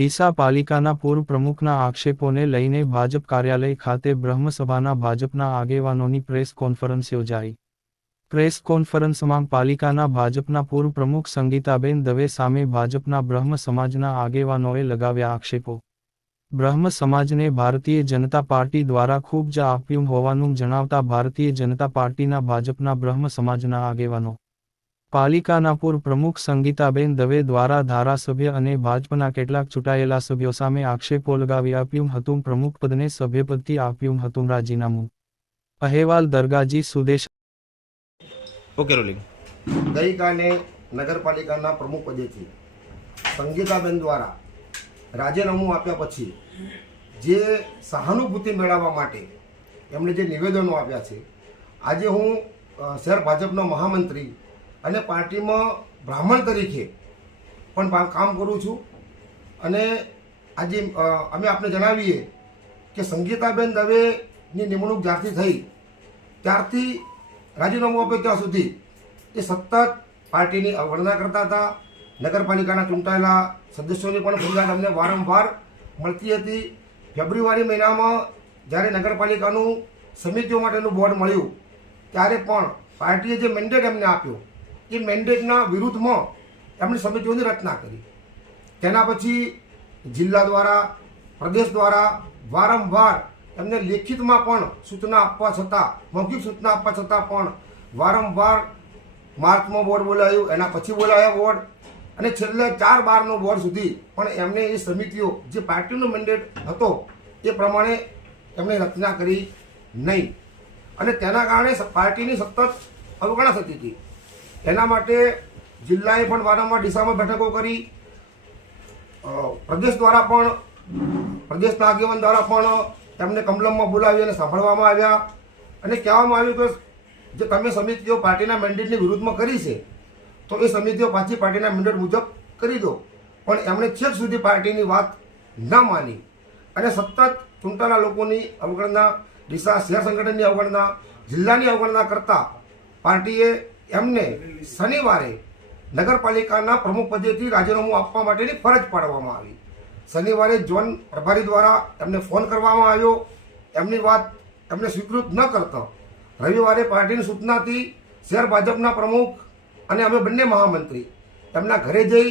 ડીસા પાલિકાના પૂર્વ પ્રમુખના આક્ષેપોને લઈને ભાજપ કાર્યાલય ખાતે બ્રહ્મસભાના ભાજપના આગેવાનોની પ્રેસ કોન્ફરન્સ યોજાઈ. પ્રેસ કોન્ફરન્સમાં પાલિકાના ભાજપના પૂર્વ પ્રમુખ સંગીતાબેન દવે સામે ભાજપના બ્રહ્મ સમાજના આગેવાનોએ લગાવ્યા આક્ષેપો. બ્રહ્મ સમાજને ભારતીય જનતા પાર્ટી દ્વારા ખૂબ જ આપ્યું હોવાનું જણાવતા ભારતીય જનતા પાર્ટીના ભાજપના બ્રહ્મ સમાજના આગેવાનો પાલિકાના પૂર્વ પ્રમુખ સંગીતાબેન દવે દ્વારા ધારાસભ્ય અને ભાજપના કેટલાક ચૂંટાયેલા સભ્યો સામે આક્ષેપો લગાવી આપ્યું હતું. પ્રમુખ પદને સભ્યપદથી આપ્યું હતું. રાજીનામું. અહેવાલ દરગાજી સુદેશ. Okay rolling. ગઈકાલે નગરપાલિકાના પ્રમુખ પદેથી સંગીતાબેન દ્વારા રાજીનામું આપ્યા પછી જે સહાનુભૂતિ મેળવવા માટે એમણે જે નિવેદનો આપ્યા છે આજે હું શહેર ભાજપનો મહામંત્રી અને પાર્ટીમાં બ્રાહ્મણ તરીકે પણ કામ કરું છું. અને આજે અમે આપને જણાવીએ કે સંગીતાબેન દવેની નિમણૂક જ્યારથી થઈ, ત્યારથી રાજીનામું આપ્યું ત્યાં સુધી એ સતત પાર્ટીની અવગણના કરતા હતા. નગરપાલિકાના ચૂંટાયેલા સદસ્યોની પણ ફરિયાદ અમને વારંવાર મળતી હતી. ફેબ્રુઆરી મહિનામાં જ્યારે નગરપાલિકાનું સમિતિઓ માટેનું બોર્ડ મળ્યું, ત્યારે પણ પાર્ટીએ જે મેન્ડેટ એમને આપ્યો એ મેન્ડેટના વિરુદ્ધમાં એમણે સમિતિઓની રચના કરી. તેના પછી જિલ્લા દ્વારા, પ્રદેશ દ્વારા વારંવાર એમને લેખિતમાં પણ સૂચના આપવા છતાં, મૌખિક સૂચના આપવા છતાં પણ વારંવાર માર્ચમાં બોર્ડ બોલાયું, એના પછી બોલાયા બોર્ડ. અને છેલ્લે ચાર બારનો બોર્ડ સુધી પણ એમને એ સમિતિઓ, જે પાર્ટીનો મેન્ડેટ હતો, એ પ્રમાણે એમણે રચના કરી નહીં. અને તેના કારણે પાર્ટીની સતત અવગણના થતી હતી. એના માટે જિલ્લાએ પણ વારંવાર ડીસામાં બેઠકો કરી. પ્રદેશ દ્વારા પણ પ્રદેશના આગેવાન દ્વારા પણ તેમને કમલમમાં બોલાવી અને સાંભળવામાં આવ્યા. અને કહેવામાં આવ્યું કે જે તમે સમિતિઓ પાર્ટીના મેન્ડેટની વિરુદ્ધમાં કરી છે, તો એ સમિતિઓ પાછી પાર્ટીના મેન્ડેટ મુજબ કરી દો. પણ એમણે છેક સુધી પાર્ટીની વાત ન માની. અને સતત ચૂંટાના લોકોની અવગણના ડીસા શહેર સંગઠનની અવગણના, જિલ્લાની અવગણના કરતાં પાર્ટીએ એમને શનિવારે નગરપાલિકાના પ્રમુખ પદેથી રાજીનામું આપવા માટેની ફરજ પાડવામાં આવી. શનિવારે જોન પ્રભારી દ્વારા એમને ફોન કરવામાં આવ્યો. એમની વાત એમને સ્વીકૃત ન કરતા રવિવારે પાર્ટીની સૂચનાથી શહેર ભાજપના પ્રમુખ અને અમે બંને મહામંત્રી. એમના ઘરે જઈ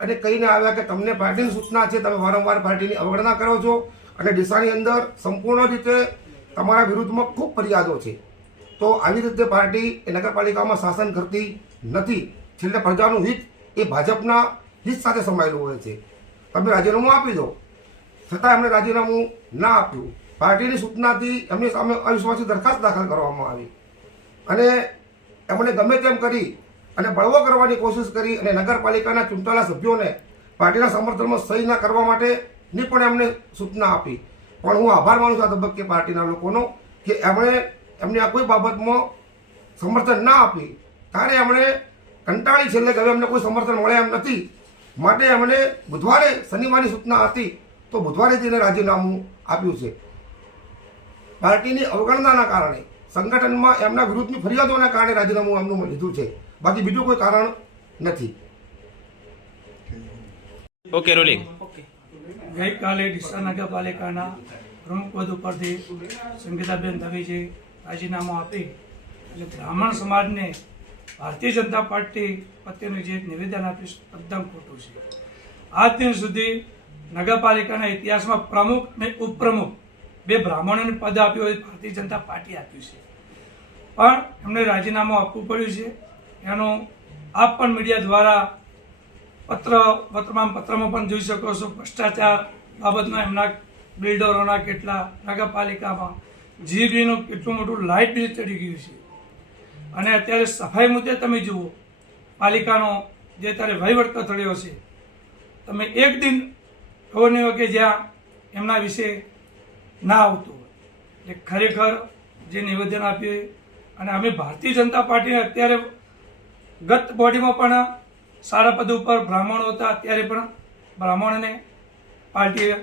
અને કહીને આવ્યા કે તમને પાર્ટીની સૂચના છે, તમે વારંવાર પાર્ટીની અવગણના કરો છો અને ડીસાની અંદર સંપૂર્ણ રીતે તમારા વિરુદ્ધમાં ખૂબ ફરિયાદો છે. તો આવી રીતે પાર્ટી એ નગરપાલિકામાં શાસન કરતી નથી. છેલ્લે પ્રજાનું હિત એ ભાજપના હિત સાથે સમાયેલું હોય છે. તમે રાજીનામું આપી દો. છતાં એમણે રાજીનામું ના આપ્યું. પાર્ટીની સૂચનાથી એમની સામે અવિશ્વાસી દરખાસ્ત દાખલ કરવામાં આવી. અને એમણે ગમે તેમ કરી અને બળવો કરવાની કોશિશ કરી અને નગરપાલિકાના ચૂંટાયેલા સભ્યોને પાર્ટીના સમર્થનમાં સહી ના કરવા માટેની પણ એમણે સૂચના આપી. પણ હું આભાર માનું છું આ તબક્કે પાર્ટીના લોકોનો કે એમણે એમને આ કોઈ બાબતમાં સમર્થન ના આપી ત્યારે એમણે કંટાળી છેલ્લે કે હવે અમને કોઈ સમર્થન મળે એમ નથી. માટે એમણે બુધવારે શનિવારની સૂચના હતી તો બુધવારે તેને રાજીનામું આપ્યું છે. પાર્ટીની અવગણનાના કારણે સંગઠનમાં એમના વિરુદ્ધની ફરિયાદોના કારણે રાજીનામું એમનું લીધું છે. બાકી બીજું કોઈ કારણ નથી. ઓકે રોલિંગ ગઈકાલે ડીસા નગરપાલિકાના પ્રમુખ પદ ઉપરથી સંગીતાબેન દવેજી રાજીનામું આપી એટલે બ્રાહ્મણ સમાજને ભારતીય જનતા પાર્ટી પ્રત્યેનું જે નિવેદન આપ્યું તદ્દન ખોટું છે. આજ દિન સુધી નગરપાલિકાના ઇતિહાસમાં પ્રમુખ અને ઉપપ્રમુખ બે બ્રાહ્મણોને પદ આપ્યું હોય, ભારતીય જનતા પાર્ટી આપ્યું છે. પણ એમને રાજીનામું આપવું પડ્યું છે. એનું આપ પણ મીડિયા દ્વારા પત્ર પત્રમાં પત્રમાં પણ જોઈ શકો છો. ભ્રષ્ટાચાર બાબતમાં એમના બિલ્ડરોના કેટલા, નગરપાલિકામાં જીબીનું કેટલું મોટું લાઇટ બિલ ચડી ગયું છે. અને અત્યારે સફાઈ મુદ્દે તમે જુઓ, પાલિકાનો જે અત્યારે વહીવટ થયો છે, તમે એક દિન એવો નહીં કે જ્યાં એમના વિશે ના આવતું હોય. એટલે ખરેખર જે નિવેદન આપ્યું અને અમે ભારતીય જનતા પાર્ટીને અત્યારે ગત બોડીમાં પણ સારા પદ ઉપર બ્રાહ્મણો હતા, અત્યારે પણ બ્રાહ્મણને પાર્ટીએ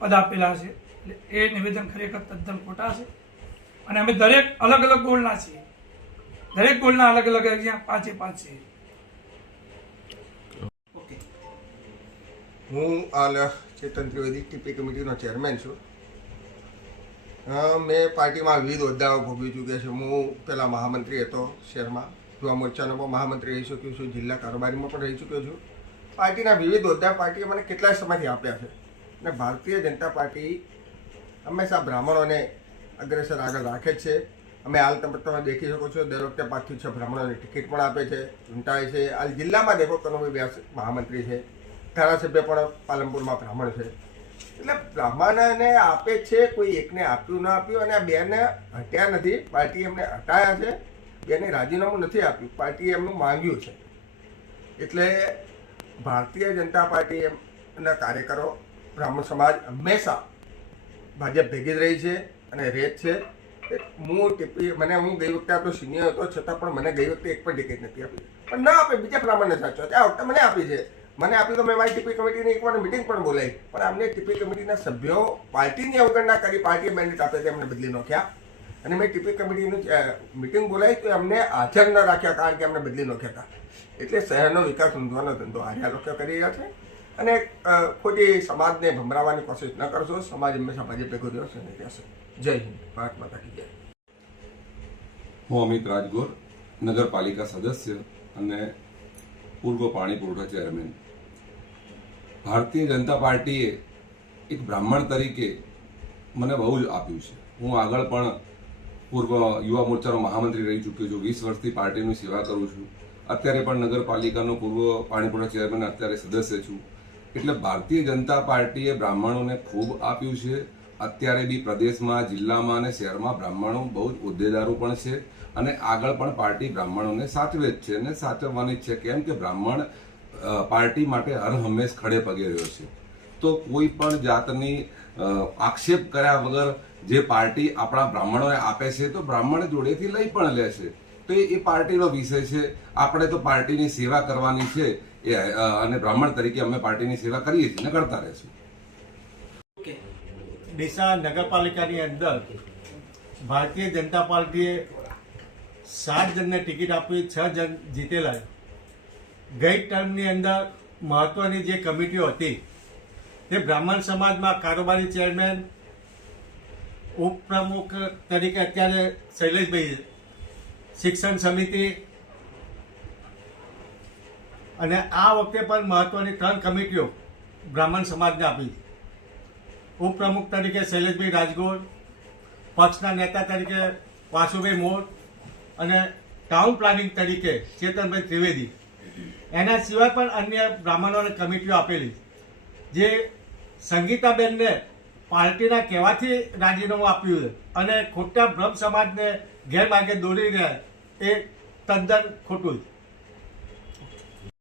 પદ આપેલા છે. એટલે એ નિવેદન ખરેખર તદ્દન ખોટા છે. અને અમે દરેક અલગ અલગ ગોળના છીએ. દરેક ગોળના અલગ અલગ અહીંયા પાંચે પાંચ છે. હું હાલ ચેતન ત્રિવેદી, ટીપી કમિટીનો ચેરમેન છું. મેં પાર્ટીમાં વિવિધ હોદ્દાઓ ભોગવી ચૂક્યા છે. હું પહેલાં મહામંત્રી હતો શહેરમાં. યુવા મોરચાનો પણ મહામંત્રી રહી ચૂક્યો છું, જિલ્લા કારોબારીમાં પણ રહી ચૂક્યો છું. પાર્ટીના વિવિધ હોદ્દા પાર્ટીએ મને કેટલાય સમયથી આપ્યા છે. અને ભારતીય જનતા પાર્ટી હંમેશા બ્રાહ્મણોને અગ્રેસર આગળ રાખે જ છે. અમે હાલ તમે તમે દેખી શકો છો, દર વખતે પાંચથી છ બ્રાહ્મણોને ટિકિટ પણ આપે છે ચૂંટાય છે. હાલ જિલ્લામાં દેખો કનુભાઈ વ્યાસ મહામંત્રી છે, ધારાસભ્ય પણ પાલનપુરમાં બ્રાહ્મણ છે. એટલે બ્રાહ્મણને આપે છે, કોઈ એકને આપ્યું ના આપ્યું અને આ બેને હટ્યા નથી. પાર્ટી એમને હટાયા છે. બેને રાજીનામું નથી આપ્યું. પાર્ટીએ એમનું માંગ્યું છે. એટલે ભારતીય જનતા પાર્ટી એમના કાર્યકરો, બ્રાહ્મણ સમાજ હંમેશા ભાજપ ભેગી જ રહી છે અને રેત છે. હું ટીપી મને હું ગઈ વખતે આપણો સિનિયર હતો, છતાં પણ મને ગઈ વખતે એક પણ ટિકિટ નથી આપી. પણ ના આપે, બીજા પ્રમાણે સાચો આ વખતે મને આપી છે. મને આપી તો મેં મારી ટીપી કમિટીની એકવાર મિટિંગ પણ બોલાવી. પણ અમને ટીપી કમિટીના સભ્યો પાર્ટીની અવગણના કરી, પાર્ટીએ મેન્ડેટ આપે તે અમને બદલી નાખ્યા. અને મેં ટીપી કમિટીની મિટિંગ બોલાવી તો અમને હાજર ન રાખ્યા, કારણ કે અમને બદલી નાખ્યા હતા. એટલે શહેરનો વિકાસ ઊંધવાનો ધંધો આર્યા લોકો કરી રહ્યા છે. અને ખોટી સમાજને ભમરાવાની કોશિશ ન કરશો. સમાજ હંમેશા ભાજપ ભેગો રહ્યો છે અને રહેશે. જય હિન્દ. ભારત માતા કી જય. હું અમિત રાજગોર, નગરપાલિકા સદસ્ય અને પૂર્વ પાણી પુરવઠા ચેરમેન. ભારતીય જનતા પાર્ટીએ એક બ્રાહ્મણ તરીકે મને બહુ જ આપ્યું છે. હું આગળ પણ પૂર્વ યુવા મોરચાનો મહામંત્રી રહી ચૂક્યો છું. વીસ વર્ષથી પાર્ટીની સેવા કરું છું. અત્યારે પણ નગરપાલિકાનો પૂર્વ પાણી પુરવઠા ચેરમેન અત્યારે સદસ્ય છું. એટલે ભારતીય જનતા પાર્ટીએ બ્રાહ્મણોને ખૂબ આપ્યું છે. અત્યારે બી પ્રદેશમાં, જિલ્લામાં અને શહેરમાં બ્રાહ્મણો બહુ જ હોદ્દેદારો પણ છે અને આગળ પણ પાર્ટી બ્રાહ્મણોને સાચવે જ છે અને સાચવવાની જ છે. કેમ કે બ્રાહ્મણ પાર્ટી માટે હર હંમેશ ખડે પગે રહ્યો છે. તો કોઈ પણ જાતની આક્ષેપ કર્યા વગર જે પાર્ટી આપણા બ્રાહ્મણોને આપે છે તો બ્રાહ્મણ જોડેથી લઈ પણ લે છે. તો એ પાર્ટીનો વિષય છે. આપણે તો પાર્ટીની સેવા કરવાની છે. અને બ્રાહ્મણ તરીકે અમે પાર્ટીની સેવા કરીએ છીએ અને કરતા રહેશું ડીસા નગરપાલિકાની અંદર ભારતીય જનતા પાર્ટીએ સાત જણને ટિકિટ આપી, છ જણ જીતેલા. ગઈ ટર્મની અંદર મહત્વની જે કમિટીઓ હતી, તે બ્રાહ્મણ સમાજમાં કારોબારી ચેરમેન, ઉપપ્રમુખ તરીકે અત્યારે શૈલેષભાઈ શિક્ષણ સમિતિ અને આ વખતે પણ મહત્વની ત્રણ કમિટીઓ બ્રાહ્મણ સમાજને આપી ઉપપ્રમુખ તરીકે શૈલેષભાઈ રાજગોર, પક્ષના નેતા તરીકે વાસુભાઈ મોર અને ટાઉન પ્લાનિંગ તરીકે ચેતનભાઈ ત્રિવેદી. એના સિવાય પણ અન્ય બ્રાહ્મણોને કમિટીઓ આપેલી જે સંગીતાબેનને પાર્ટીના કહેવાથી રાજીનામું આપ્યું છે અને ખોટા બ્રહ્મ સમાજને ગેરમાર્ગે દોરી રહ્યા એ તદ્દન ખોટું